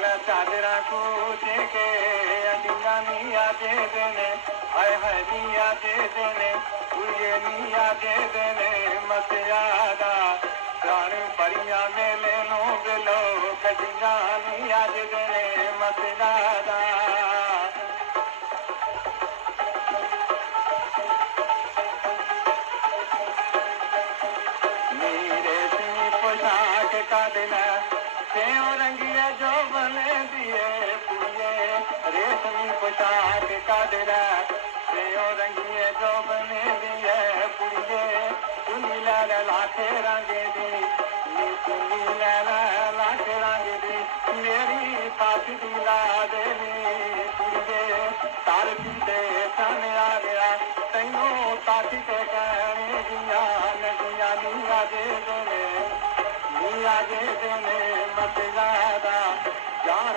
काला चादरा को देखे अदिला मिया दे देने आय हाय मिया दे देने उये मिया दे देने मत यादा। प्राण परिया मेले नो बिलो कटिया तार कादरा बने दिए पुड़िए कुली लाल रंग दी ये रंग दी मेरी पापी दिला दे सन आ गया तैनो ताती कहने दिया दिया देने दिया देने मत ज़्यादा जान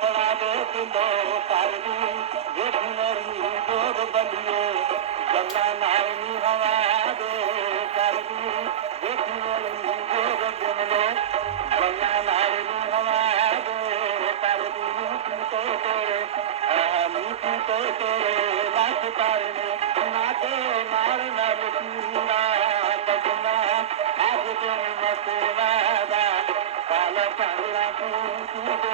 पड़ावे दिलो तारी ये मेरी गोद बलिए गंगा नायनी हवा दे तारी ये मेरी गोद बलिए गंगा नायनी हवा दे तारी मुठी तो तेरे मुठी तो तेरे लाख तारे नाते मार ना बुकीरा तजना आज तुम मसेवादा काला काला तू तू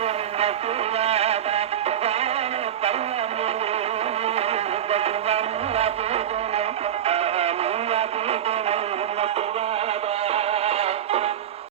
Thank you.